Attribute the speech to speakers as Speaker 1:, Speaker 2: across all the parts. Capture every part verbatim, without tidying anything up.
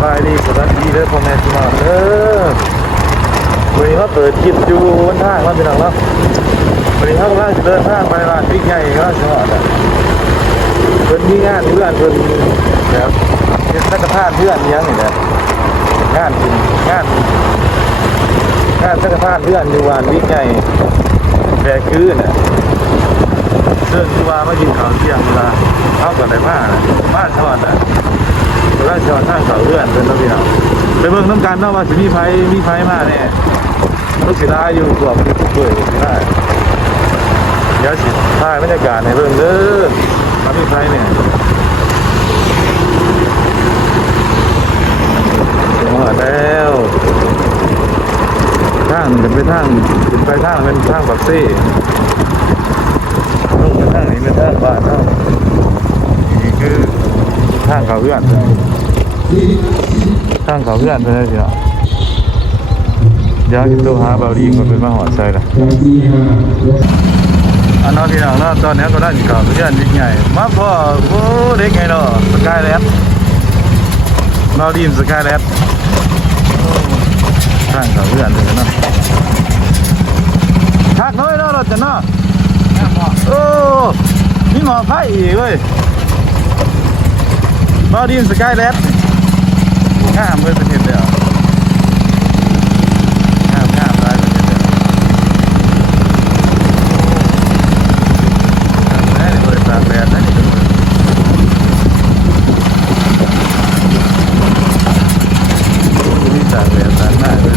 Speaker 1: บายดีสวัสดีเด้อพ่อแม่พี่น้องเด้อวันนี้เขาเปิดคลิปอยู่บนทางมาพี่น้องเนาะวันนี้เขากำลังจะเดินทางไปร้านบิ๊กใหญ่ก็จังหวัดอ่ะเพิ่นมีงานเพื่อนเพิ่นแบบเป็นสักพานเพื่อนยังนี่แหละงานงานงานสักพานเพื่อนอยู่วันบิ๊กใหญ่แบกคืนน่ะเรื่องที่ว่ามากินข้าวเที่ยงเวลาเข้ากันได้มากบ้านจังหวัดอ่ะราชวัฒน์ท่าเขาเลื่อนเป็นน้องพี่น้องไปเบิ่งน้ำกันเนาะว่าสิมีไฟมีไฟมาแน่รถสีดาอยู่กว่าทุกเบอร์ได้เดี๋ยวสิถ่ายบรรยากาศให้เบิ่งเด้อมามีไฟเนี่ยมาแล้วทางเป็นไปทางเป็นไปทางเป็นทางปักซี่ลงไปทางนี้เป็นทางบ้านเนาะนี่คือทางเขาเลื่อนทางเขาเพื่อนเพื่อนสิเนาะอยากกินตัวหาเบาดีมันเป็นมาหัวใจละอันนั้นที่น้องเนาะตอนนี้ก็ได้กินข้าวเพื่อนนิดใหญ่มาพ่อโอ้เด็กไงเนาะสกายแลบเบาดีมสกายแลบทางเขาเพื่อนเลยเนาะทักน้อยเนาะเราจะเนาะโอ้มีหมอไฟอีกเว้ยเบาดีมสกายแลบงามเลยประเทศเดียวงามงามหลายประเทศเดียวงามเลยตากแดดนะนี่นี่ตากแดดตากหน้าเลย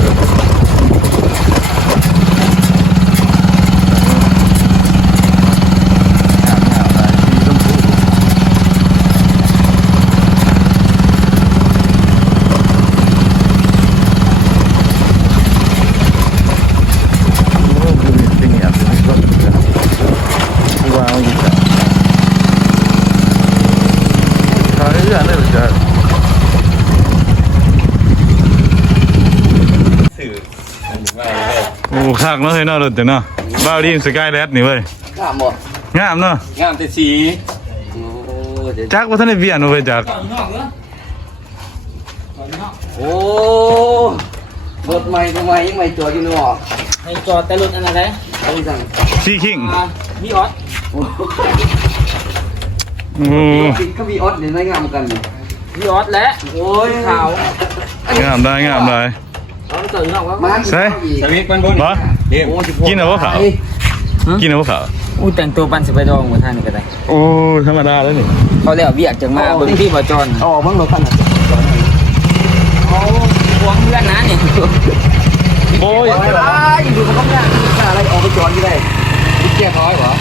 Speaker 1: โอ้คักเนาะเฮ้ยเนาะรถเดี๋ยวเนาะบ้าดีมสกายแลบนี่เว้ย
Speaker 2: งามบ่
Speaker 1: งามเนาะ
Speaker 2: งามแต่สี
Speaker 1: จักว่าท่านได้เวียนเว้ยจัก
Speaker 2: โอ้รถใหม่ทำไมยังไม่จอดอยู่เนาะให้จอดแต่รถอันอะไรอันนี้สั่ง
Speaker 1: ซีคิง
Speaker 2: วีออสโอ้ก็วีออสเดี๋ยวได้งามกันวีออสและโอ้ยขาว
Speaker 1: งามได้งามได้ใช่
Speaker 2: สวิตมันบน
Speaker 1: บ่กินเอาขาวกินเอาขาว
Speaker 2: อู้แต่งตัวปันสิไปดองเหมือนท่านนี่ก็ได้
Speaker 1: โอ้ธรรมดาแล้วนี่
Speaker 2: เขาเรียกเวียกจังมาเบิ่งที่บ่จอนอ๋อเบิ่งรถคันน่ะเอาหวงเพื่อนนะนี่
Speaker 1: โอ้ย
Speaker 2: อยู่กับงานอะไรออกไปจอนอยู่ได้แก้ร้อยเหรอ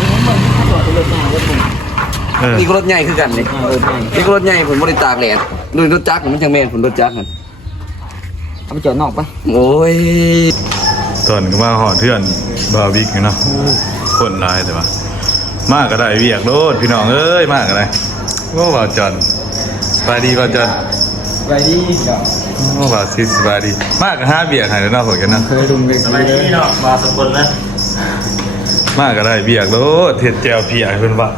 Speaker 2: นี่ก็รถใหญ่คือกันนี่นี่ก็รถใหญ่ผมบ่ได้ตากแดดดูรถจักรมันจังแม่นผมรถจักรนั่นเอาไปจอดนอกปะโอ้ย
Speaker 1: ตอนก็มาหอเพื่อนบาวิกเนาะคนลายแต่ว่ามากก็ได้เวียกโลดพี่น้องเอ้ยมากก็ได้ว่าบ่าวจันบายดีบ่าวจัน
Speaker 2: บายดี
Speaker 1: ว่าบ่าวซิสบายดีมากก็ห้าเบียกหายแล้วเนาะผมกันนะ
Speaker 2: เคยดุมเด็ก
Speaker 3: บายดีเนาะมาสกุลนะ
Speaker 1: มากก็ได้เบียกโลดเทียดแจวเพียเพิ่นว่า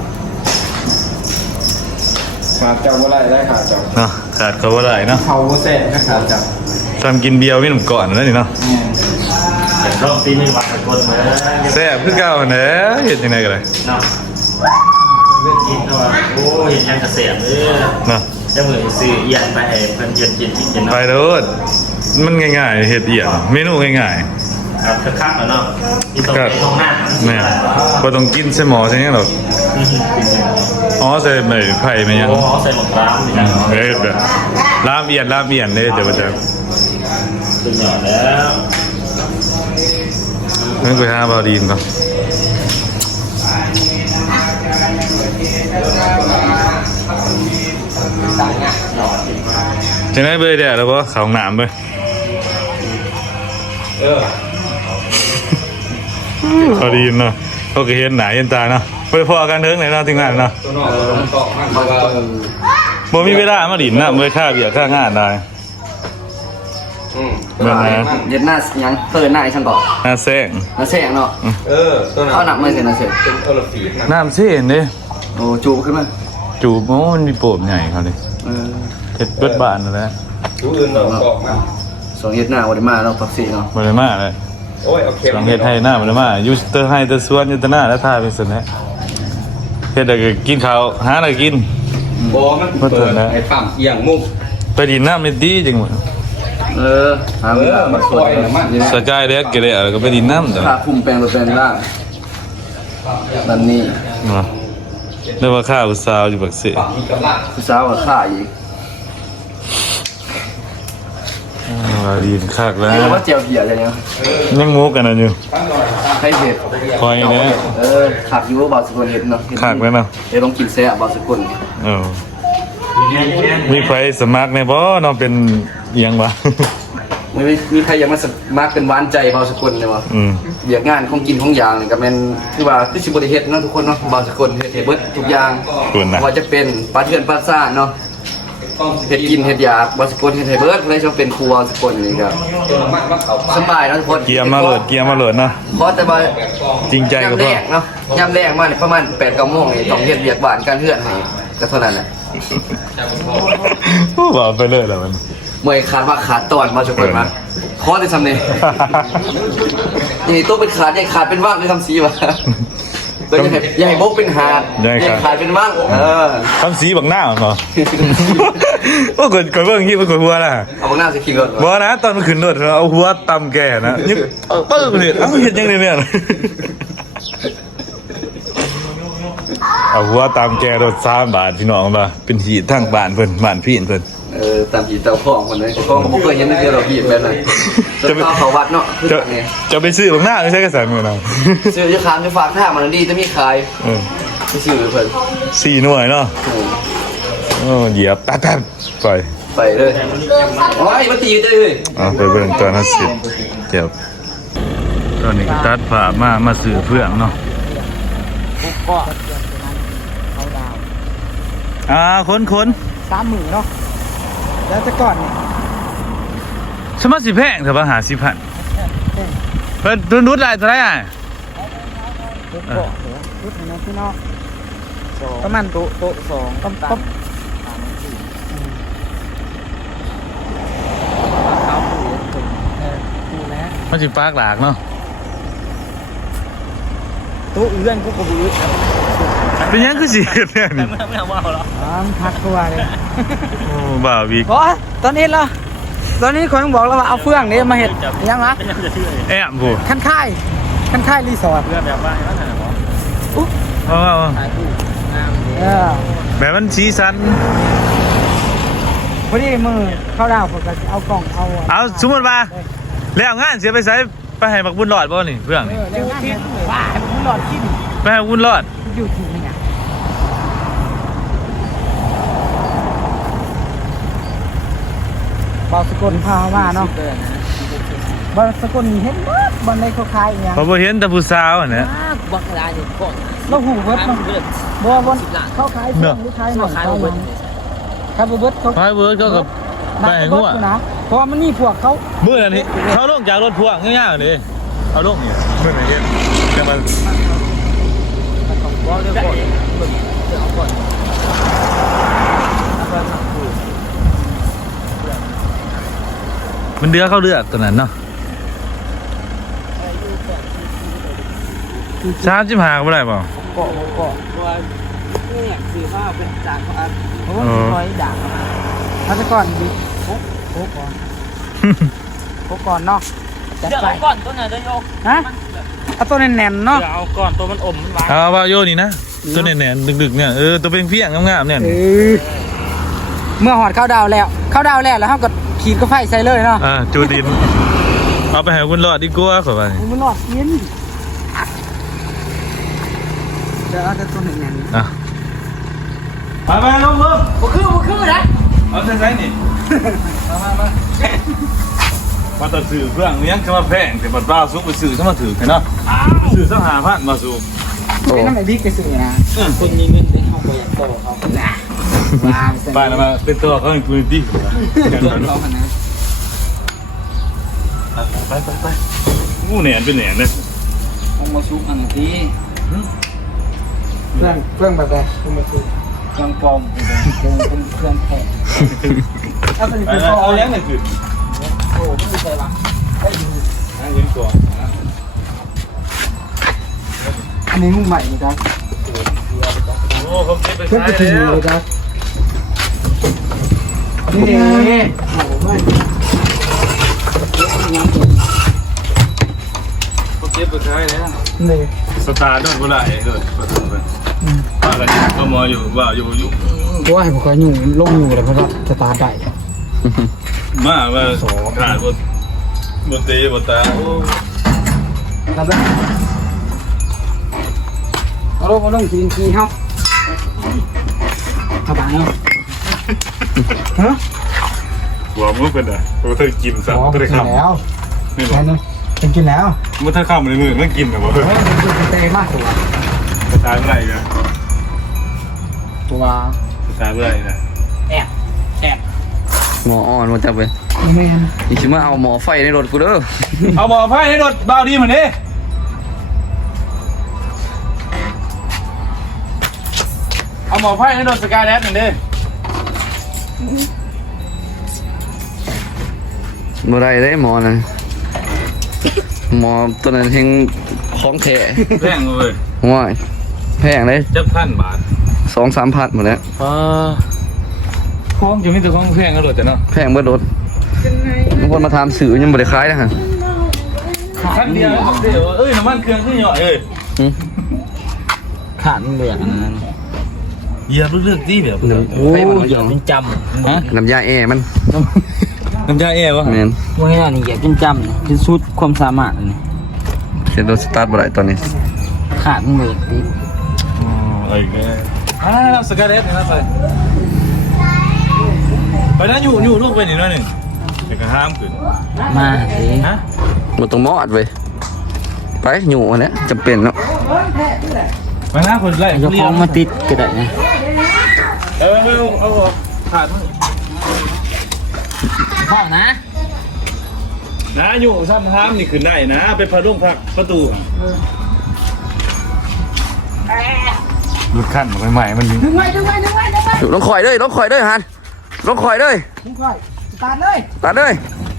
Speaker 2: ขาดจับว่าไรได้ขาดจับ
Speaker 1: เนาะขาดเขาว่าไรเนาะ
Speaker 2: เขาเส้นก็ขาดจับ
Speaker 1: ทำกินเบียร์ไม่หนุ่มก่อนนั่นนี่เนาะ
Speaker 3: แต่รอบปีนี้มาสกุลมา
Speaker 1: แซ่บคือเก่าเนี่ยเห็นยังไงกันเลย
Speaker 3: เนาะเรื่องกินเนาะโอ้ยยังเกษตรเลย
Speaker 1: เนาะ
Speaker 3: จะเหมือนซื้อเอียนไปให้เพิ่นเย็นกินกินเนาะ
Speaker 1: ไปโดดมันง่ายๆเห็ดเอียนเมนูง่าย
Speaker 3: ๆครับคือคักแล้วเนาะที่ตรงในห้องหน้า
Speaker 1: แม่พอต้องกินใส่หมอใช่ไหมหรออ๋อใส่ใบไผ่ไหมยัง
Speaker 3: อ๋อใส่หมกร้ามนี่นะ
Speaker 1: เฮ้ยแบบลามเอียนลามเอียนเลยเดี๋ยวมันจะ
Speaker 3: สุดยอดแล้ว
Speaker 1: นั่นไปหาบาดีนก่อนจะได้เบยแดดแล้วปะเขาหนามไป
Speaker 3: เออบ
Speaker 1: าดีนเนาะเขาก็เห็นหนาเห็นตาเนาะไปพอกันเถิงไหนเนาะถึงงานเนาะบ่มีเวลามาดินนะเมื่อค่าเบียร์ค่างานได้
Speaker 2: เมื่อไงเย็ดหน้ายังเตือนหน้าไอ้ช่างก่อ
Speaker 1: หน้าแซง
Speaker 2: หน้าแซงเนาะเออเขาหนักไม่เสร็จนะเสร็จเป็นโอลฟี
Speaker 1: น้ำเส้นเด้
Speaker 2: โอ้จูบขึ้นมา
Speaker 1: จูบโอ้มันมีโป่มใหญ่เขาเลยเออเท็ดเบิดบานนั่นแหละ
Speaker 3: รู้อื่นเนาะบอกมา
Speaker 2: สองเฮ็ดหน้าบ่ได้มาเนาะพักซี่เนาะ
Speaker 1: บ่ได้มาเลย
Speaker 3: โอ้ยเอาเข็ม
Speaker 1: สองเฮ็ดให้หน้าบ่ได้มาอยู่เตอร์ให้เตอร์สวนอยู่แตหน้าแล้วท่าเป็นซั่นแหละเฮ็ดได้ก็กินข้าวหาได้กิน
Speaker 3: บ่มันเปิดไอ้ปั๊มเอียงมุก
Speaker 1: ไปดินน้ำนี่ดีจังหวะ
Speaker 2: เออหา
Speaker 3: เอ
Speaker 2: เว
Speaker 3: อ
Speaker 2: ลา
Speaker 3: มั
Speaker 2: มาน
Speaker 3: ปล่อยน่ะมันนี่
Speaker 1: สกายแดดก็ได้แล้วก็ไปดินน้ำแต่
Speaker 2: ค่าคุมแปลงรถแปลงร่างนั่นนี่
Speaker 1: เนาะนึกว่าข้าวผู้สาวอยู่บักเส
Speaker 3: ปั๊มมีกำลัง
Speaker 2: ผู้สาวก็ค่าอีก
Speaker 1: ว่าดีนคักแล้ว
Speaker 2: เรียกว่าเจียวเบียร์อะไรเนี่ย
Speaker 1: ยังมุกกันน่ะอยู่
Speaker 2: ให้เห็ด
Speaker 1: คอยแน่
Speaker 2: เออขับอยู่ว่าบาสกุลเห็ดเนาะ
Speaker 1: คักแล้วเนาะ
Speaker 2: เดี๋ยวลองกินแซ่บบาสกุล
Speaker 1: เออมีใครสมัครในบ่เนาะเป็นอิหยังวะ
Speaker 2: ไม่มีมีใครอยากมาสมัครเป็นหวานใจบาสกุลเลยวะ
Speaker 1: อืม
Speaker 2: เบียกงานของกินของอย่างนี่ก็แม่นคือว่าคือสิบ่ได้เฮ็ดเนาะทุกคนเนาะบาสกุลเฮ็ดเฮ็ดเบิดทุกอย่าง
Speaker 1: คุณนะ
Speaker 2: ว่าจะเป็นปลาเทือนปลาซ่าเนาะเฮ็ดกินเฮ็ดอยากบาสกุลเฮ็ดให้เบิดเลยจะเป็นครัวบาสกุลนี่ก็
Speaker 3: ตัวน้ำมันมันเข้าปา
Speaker 2: ส
Speaker 3: ก
Speaker 2: บายเนาะทุกคน
Speaker 1: เกียร์มาโหลดเกียร์มาโหลดเนาะ
Speaker 2: เพราะแต่ว่า
Speaker 1: จริงใจกับ
Speaker 2: ยามแร
Speaker 1: พ่อก
Speaker 2: เนาะยามแรกมาเนี่ยประมาณแปดเก้าโมงนี่ต้องเฮ็ดเบียกบ้านการเฮือนให้ก็เท่านั้นแหละ
Speaker 1: โอ้ว่าไปเลยแล้วมัน
Speaker 2: เมื่อยขาดว่าขาดตอนมาทุกคนมาขอได้สำเนียง นี่ต้องเป็นขาดใหญ่ขาดเป็นว่างด้วยคำสีวะตัวใหญ่ใหญ่บกเป็นหาดใหญ่ขาดเป็นว่างเออ
Speaker 1: คำสีบักหน้าเหรอโอ้กดกดเบิ่งที่มันกดหัวน่ะ
Speaker 2: เอาพวกหน้าสิคิงรถ
Speaker 1: บ่นะตอนมันขึ้นรถเอาหัวตำแก่นะยึกเอาปึ๊บเลยเอ้าเฮ็ดยังไงเนี่ยเอาหัวตำแก่รถสามบาทพี่น้องป่ะเป็นหีดทางบ้านเพิ่นบ้านพี่เพิ่น
Speaker 2: เออตามผีเตาข้องคนนั้นข้องก็บ่เคยเห็นเดียวเราผีแบบนั้นจะเข้าเขาวัดเนาะคือ
Speaker 1: จะ
Speaker 2: แบบนี้
Speaker 1: จะไปซื้อบักหน้าไม่ใช่กระแสมือนะ
Speaker 2: ซื้อจะขามจะฝากท่ามันดีจะมีขาย
Speaker 1: เออ
Speaker 2: ไปซื้อเพิ่น
Speaker 1: สี่หน่วยเนาะโอ้เหยียบแป๊บๆปล่อย
Speaker 2: ไปเลยโอ้ยมาตีได้เลย
Speaker 1: อ่าไปเบิ่งตอนนั้นสิเจ็บตอนนี้ก็ตัดผ้ามามาซื้อเพื่อนเนาะอ่าคนคน
Speaker 4: สามหมื่นเนาะแล้วแต่ก่อนเนี่ย
Speaker 1: สมัครสิแพงแต่ว่าหาสิพันเพิ่นดุนดุดอะไรเท่าไหร่อ่ะ
Speaker 4: รถเบาะเหรอรถไหนพี่น้องประมาณโต๊ะโต๊ะสองต้มต้มเขาปุ๋ยเออดูแล
Speaker 1: มันสิปากหลากเนาะ
Speaker 4: โต๊ะเลื่อนก็กระบือ
Speaker 1: เป็นหยังคือสิเฮ็ดเนี่ยนี่
Speaker 4: อ๋อพักตัวเลย
Speaker 1: โอ้บ่าววิก
Speaker 4: โอ้ตอนนี้เหรอตอนนี้คนบอกแล้วว่าเอาเฟื่องนี่มาเห็ดยังนะ
Speaker 1: แอบผู้
Speaker 4: ขั้นค่ายขั้นค่ายรีสอร์ท
Speaker 1: เอาเอาเอา
Speaker 4: เออ
Speaker 1: แบบมันสีสัน
Speaker 4: พอดีมือเข้าดาวผมก็จะเอากล่องเอา
Speaker 1: เอาสมมุติว่าแล้วงานเสียไปใส่ไปให้บักบุญรอดบ่นี่เพื่อน
Speaker 4: เอ
Speaker 1: นี่
Speaker 4: อแล้วงานเนี่ยว่าผมหลอดขี้
Speaker 1: ไปให้บักบุญรอด
Speaker 4: อยู่ที่นี่ไงบอสกุลพามาเนาะบอสกุลเห็นบ้านบอลในเขาขายอย่าง
Speaker 1: พอบ่เห็นแต่ผู้สาวน่ะ
Speaker 5: บักลาเนี่ยก่อน
Speaker 4: เราหูเบิดเนาะบัวบนเขาขายเพื่อนหรือขายหน่อยขายเบิดขายเบิดเขา
Speaker 1: ไปเวิร์ดก็กับไปให้
Speaker 4: เบิ
Speaker 1: งัว
Speaker 4: ดนะเพราะมันมีพวกเขา
Speaker 1: มื้อนั้นนี่เขาลงจากรถพ่วงง่ายๆนี่เอาลงนี่มื้อนั้นเฮ็ดแต่มัน
Speaker 5: ว่าเรื่องก่อนเรื่องก่อน
Speaker 1: มันเดือเข้าเลือกตัวนั้นเนาะสามสิบห้าก็บ่ได้บ่
Speaker 4: เกาะเกาะ
Speaker 5: ว่าเนี่ยคือว่าเป็นจากว่า
Speaker 4: เพราะว่ามีรอยด่างมาถ้าจะก่อนดิโคโคก่อนโคก่อนเนาะจัด
Speaker 5: เดี๋ยว
Speaker 4: ไป
Speaker 5: เอาก่อนตัวไหนจะยก
Speaker 4: ฮะเอาตัวแน่นๆเนาะ
Speaker 5: เดี๋ยวเอาก่อนตัวมันอมมันหวาน
Speaker 1: เอาว่าโยนี่นะตัวแน่นๆดึกๆเนี่ยเออตัวเป็นเพี้ยงงามๆเนี่ย
Speaker 4: เออเมื่อหอดเข้าดาวแล้วเข้าดาวแล้วแล้วเขาก็ขีดก็ไฟใส่เลยเนาะ
Speaker 1: อ่าจูดินเอาไปให้คุณรอดดีกว่าขอไป
Speaker 4: มันหลอดกินเดี๋ยวเอาแต่ตัวแน่นๆ
Speaker 1: อ่ะไปไปลงมือ
Speaker 4: บ่คือบ่คือนะ
Speaker 1: เอาใส่ใส่นี่มามามามาตัดสื่อเพื่อนเลี้ยงจะมาแพงแต่บัดบ้าซุกไปสื่อซะมาถือกันเนาะสื่อสังหาพันมาสู่
Speaker 4: เป็นน้ำไหนบิ๊กไปซื้อนะ
Speaker 5: คนมีเงินได้เข้าไปต่อเขา
Speaker 1: ไปแล้วมาเป็นตัวเขาเป็นพื้นที่ไปไปไปงูเหนียนเป็นเหนียนเลย
Speaker 5: เอามาชุบอันที่
Speaker 4: เพื่อนเพื่อนแบบไหนคุณมาซื้อ
Speaker 3: เครื่องปลอม
Speaker 4: เครื่องเป็นเครื่องแข็งเอาไป
Speaker 3: ไป
Speaker 4: เป็น
Speaker 3: แล้ว
Speaker 4: คอ
Speaker 3: เอา
Speaker 4: แล้
Speaker 3: แล้ว วนี่คือ
Speaker 4: โอ้ไม่มีใครละได้อยู่
Speaker 3: นั่งยืนก่อน
Speaker 4: อันนี้มุ้งใหม่เลยครับ
Speaker 3: โอ้ผมคิดไป
Speaker 4: เพิ่ง
Speaker 3: ใช้
Speaker 4: จะถึง
Speaker 3: แล้ว
Speaker 4: เลยครับนี่นี่โอ้ไม่
Speaker 3: ผมคิดไปใช้แล้ว
Speaker 4: นี่
Speaker 3: สตาร์ทด้วยเมื่อไหร่ด้วยประตูไปว่ากันก็มออยู่ว่าอยู่อยู่
Speaker 4: ตัวให้ผมเคยอยู่ลงอยู่เลยเพราะว่าจะตาได้
Speaker 3: มาว่าขาดบนบนตีบนตาโอ้
Speaker 4: ครับแล้วเอาลงเอาลงกินกีเฮาสบายเนาะฮะ
Speaker 3: หัวมึงเป็นอะไรมึงเธอกินซะ
Speaker 4: อ๋อ
Speaker 3: มึง
Speaker 4: กิ
Speaker 3: เธอน
Speaker 4: แล้ว
Speaker 3: นี่บ
Speaker 4: แค่
Speaker 3: อก
Speaker 4: นั้นเป็นกินแล้ว
Speaker 3: มึงเธอข้ามในมือมึงกินเหรอวะ
Speaker 4: เฮ้ยมันเป็นเตะมากกว่า
Speaker 3: สตาร์ทเมื่อไหร่เนี่ย
Speaker 4: ตัว
Speaker 3: สตาร์ทเมื่อไหร่นะ
Speaker 4: แอบแอบ
Speaker 2: หมออ่อนมาจับไป
Speaker 4: แมน
Speaker 2: นี่ชิมาเอาหมอไฟในรถกูเด้อ
Speaker 3: เอาหมอไพ่ให้รถเบาดีเหมือนนี้เอาหมอไพ่ให้รถสกายแลนด์หน่อยดิ
Speaker 2: บ่ได้เด้หมอนั่นหมอตัวนั้นเฮงของแท้
Speaker 3: แพงเลย
Speaker 2: ว้ายแพงเลย
Speaker 3: จะพันบาท
Speaker 2: สองสามพันหมดแล้ว
Speaker 3: อ่าของจะมีแต่ของแพงกันหมดจ้ะเนาะ
Speaker 2: แพงเบิดรถบางคนมาถามสื่อยังบ่ได้ขายนะฮะ
Speaker 3: ขั้นเดียวเดี๋ยวเอ้ยน้ำมันเครื่องขึ้นหน่อยเอ้ย
Speaker 2: อืม
Speaker 4: ขาดเหลืองนั้น
Speaker 3: เหยียบเลือกที่เดี๋ยว
Speaker 2: โอ้ย
Speaker 4: เหลืองจำฮะ
Speaker 2: น้ำยาแอร์มัน
Speaker 3: น้ำยาเอ๋วะ
Speaker 2: แม่น
Speaker 4: ว่าไงนี่แกกินจำคือสุดความสามารถนี่
Speaker 2: เขียนรถสตาร์ทบ่ได้ตอนนี้
Speaker 4: ขาดเหลืองติด
Speaker 3: อ๋อไอ้แกอ่าสกายเลสนะไปไปนะอยู่อยู่ลูกไปหนึ่งหน่อยหนึ่งแต่ก็ห้ามขึ้น
Speaker 4: มาสิ
Speaker 3: ฮะ
Speaker 2: บ่ต้องมอดเว้ยไปอยู่อันเนี้ยจำเป็นเนาะ
Speaker 3: ไปนะคนไล่
Speaker 4: จะคล้องมาติดก็ได้นะ
Speaker 3: เออเอาเอาขาดมั้ง
Speaker 4: พ่อนะ
Speaker 3: นะอยู่ซ้ำห้ามนี่ขึ้นได้นะไปพารุ่งพักประตูรถขั้นใหม่ๆมัน
Speaker 4: ดึงไว้ดึงไว้ดึงไว้ดึงไว้
Speaker 2: อยู่ต้องคอยเด้ยต้องคอยเด้ยฮันต้องคอยเด้ย
Speaker 4: ดึงไว้สตาร์ทเลย
Speaker 2: ตัดเด้ย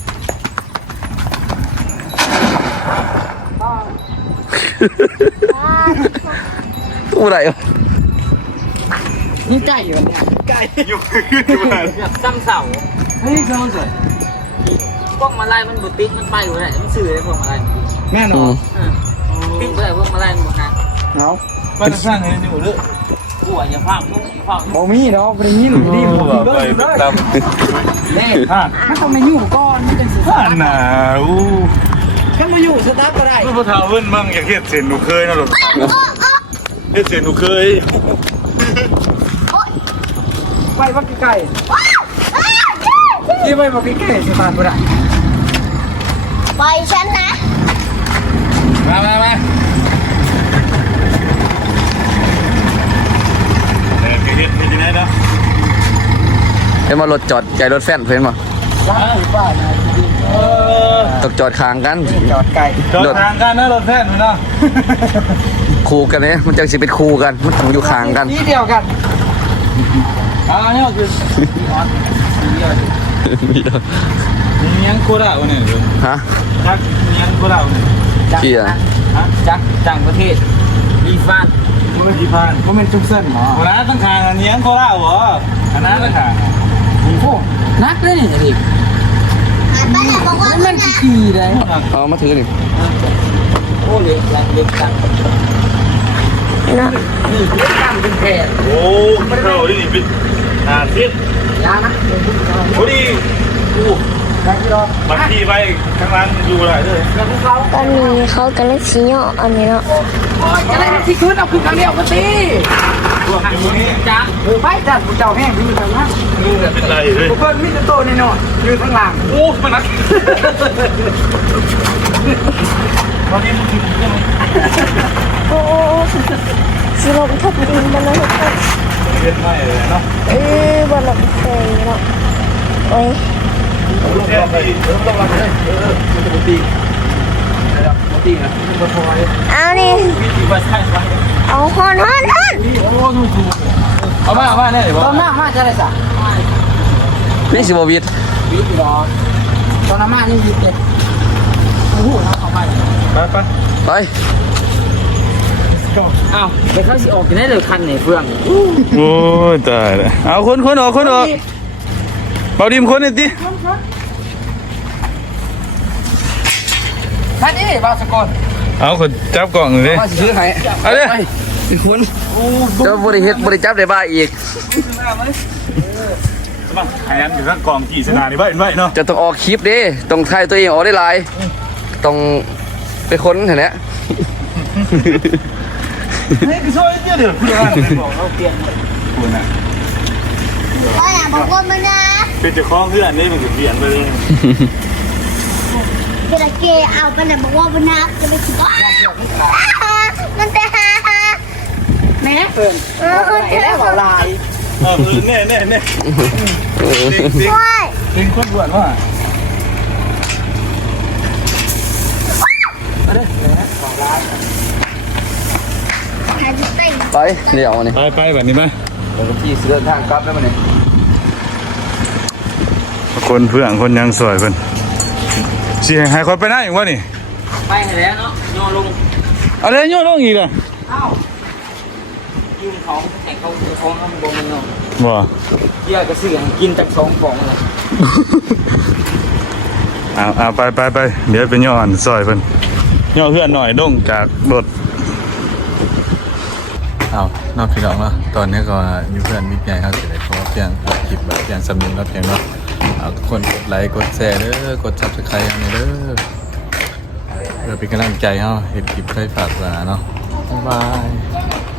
Speaker 2: ตู้ไหนวะ
Speaker 4: นี่ไก่อยู่เนี่ยไก่
Speaker 3: อยู่ขึ้นอยู่มา
Speaker 4: แบบซ้ำเสาเฮ้ยเจ้าสวยพวกมาลายมันบุติกมันไปอยู่แหละมันสื่อเลยพวกมาลาย
Speaker 3: แม่น
Speaker 2: อื
Speaker 3: อ
Speaker 2: ม
Speaker 4: ติ๊กเลยพวกมาลายมันบุกฮะ
Speaker 3: เอาไปสร้างให้อยู่เด้อ
Speaker 4: หัวอย่าพากลูกอย่าพาก
Speaker 5: บ่มีเนาะบ่ได้ยิน
Speaker 3: นี่ผมไปตาม
Speaker 4: เล่
Speaker 3: ฮะ
Speaker 5: มันต้องมาอยู่ก่อนมันจังสิ
Speaker 3: ฮะหนาว
Speaker 5: คันมาอยู่สตาร์ทบ่ได้
Speaker 3: เมื่อพอเท้าเวิ้นมั่งอยากเฮ็ดเส้นหนูเคยนะหรอเฮ็ดเส้นหนูเคย
Speaker 5: ไปบ่ไกลๆที่ไปบ่ไกลๆสตาร์ทบ่ได้
Speaker 6: ปล่อยฉันนะ
Speaker 3: มามามาเฮ็ดเฮ็ดเฮ็ดยังไงเนาะ
Speaker 2: เห็นว่ารถจอดใจรถแฟนเห็นป่ะ
Speaker 5: ร้านหรือบ้านนะ
Speaker 3: เออ
Speaker 2: ต้องจอดข้างกัน
Speaker 5: จอดไกล
Speaker 3: จอดทางกันนะรถแพทย์เนาะ
Speaker 2: คู่กันเนี่ยมันจังสิเป็นคู่กันมันต้องอยู่ข้างกัน
Speaker 5: ที่เดียวกัน
Speaker 3: อ่าเนี่ยคือมียังโคราชวะเนี่ย
Speaker 2: ฮะ
Speaker 3: จักมียังโคราชเนี่ย
Speaker 2: เกียร์
Speaker 4: จักจังประเทศรีฟาน
Speaker 3: มันเป็นกี่พัน
Speaker 5: บ่แม่นจุกเส้นหมอ
Speaker 3: วันนั้นตั้งทางอันนี้ยังโคราชเหรออันนั้นตั้งทาง
Speaker 5: โอ้โห
Speaker 4: นักเลยนี่ดิ
Speaker 6: ไปไหนบอกว่า
Speaker 5: มันสิขี่ได้
Speaker 2: เอามาถือนี่
Speaker 4: โอ้เล็กจังเล็กจัง
Speaker 6: เนาะ
Speaker 4: นี่เล็กจังเป็นแผ่
Speaker 3: โอ้เข้าดิเป็นอาทิตย์
Speaker 4: ยานะ
Speaker 3: โอ้ดิกูบางทีไปข้างล่างอยู่อะไรด้วย
Speaker 4: แล้วพวกเขา
Speaker 6: ตอนนี้เขากำลังชี้เหาะอันนี้เนาะ
Speaker 5: อะไรที่คืนเอาคือครั้งเดียวก็ตี
Speaker 3: พวกอยู่นี่
Speaker 4: จ้า
Speaker 5: เออไปจัดผู้เจ้าแห้งพี่ทางนั้น
Speaker 3: มึงเป็นไรเลย
Speaker 5: ผู้เพิ่นมีแต่โตแน่นอนอยู่ข้างล่าง
Speaker 3: โอ้มันนักตอนนี้มึงถึงยังไง
Speaker 6: โอ้สิลมทับดินมาเลยครับ
Speaker 3: เรียนไม่เลยเนาะ
Speaker 6: เออบอลลงเคยเนาะโอ้ย
Speaker 3: ลูกเรียนไปต้องรับเลยเออมันจะตีนะครับตีนะมันพอเลย
Speaker 6: เอานี่
Speaker 3: วิธีว่าใช่ไหม
Speaker 6: เอาฮอนฮอนฮอน
Speaker 3: นี่โอ้ดูดู
Speaker 6: ฮ
Speaker 3: เอามาเอามาเนี่ยเดี๋ยว
Speaker 4: ตอนหน้ามาจะได้สัก
Speaker 2: นี่สิบวิท
Speaker 4: วิทย์หรอตอนหน้ามานี่วิทย์เด็กโอ้โหน้ำเข้าไป
Speaker 1: ไปไป
Speaker 2: ไป
Speaker 4: อ้าวไปเข้าสิออกกันได้เลยคันไหนเฟื่อง
Speaker 1: โอ้ยตายแล้วเอาคนคนออกคนออกเบาดิมคนนี่ดิ
Speaker 4: คันนี้บาสกล
Speaker 1: เอาคนจับกล่องหน่อยดิ
Speaker 2: มาซื้อให้
Speaker 1: เอาดิ
Speaker 2: อีกคนจะบริเฮ็ดบริจับได้บ้าอีก
Speaker 1: มาแทนอยู่ข้างกล่องกี่สนานี่ไว้ไว้เนาะ
Speaker 2: จะต้องออกคลิปดิต้องถ่ายตัวเองออกได้หลายต้องไปค้นเห็นไหม
Speaker 1: เฮ้ยคือช่วยเยอะเดี๋ยวคุณอ่านบอกเราเปลี่ยนคุณอ่ะ
Speaker 6: พ่ออยากบอกว่ามันนะ
Speaker 1: เป็นเจ้าของเพื่อนนี่มันถึงเปลี่ยนไปเลย
Speaker 6: เวลาเกย์เอาไปเลยบอกว่ามันนะจะไปคิดว่ามันแต่แม่เออคนเท่าไหร่
Speaker 1: เออแน่แน่แน่
Speaker 6: ช่วย
Speaker 1: เป็นคนบวชว่า
Speaker 6: ใครจะเต้น
Speaker 2: ไปเดี๋ยวนี่
Speaker 1: ไปไปแบบนี้ไหม
Speaker 2: เดี๋ยวพี่เดินทางกลับแล้วมันนี่
Speaker 1: คนเพื่อนคนยังสวยเพิ่นสิให้คนไปไหนอีกวะนี่
Speaker 4: ไปแล้วเนาะนอนลง
Speaker 1: อะไรโยนลงอีกอ่ะ
Speaker 4: อ้าวยืมของแข่งเขาของเขาบมันเนาะ
Speaker 1: บ่
Speaker 4: เที่ยวกระเสือกินจากสองของเลย
Speaker 1: เอาเอาไปไปไปเดี๋ยวไปย่ออันซอยเพิ่นย่อเพื่อนหน่อยลงจากรถเอานอกพี่น้องเนาะตอนนี้ก็อยู่เพื่อนมิกใหญ่ครับสิได้ขอเพียงคลิปแบบเพียงสำนึกแล้วเพียงเนาะเอาทุกคนกดไลค์กดแชร์เด้อกด Subscribe ให้เด้อเพื่อเป็นกำลังใจเฮาเฮ็ดคลิปให้ฝากไว้เนาะบ๊ายบาย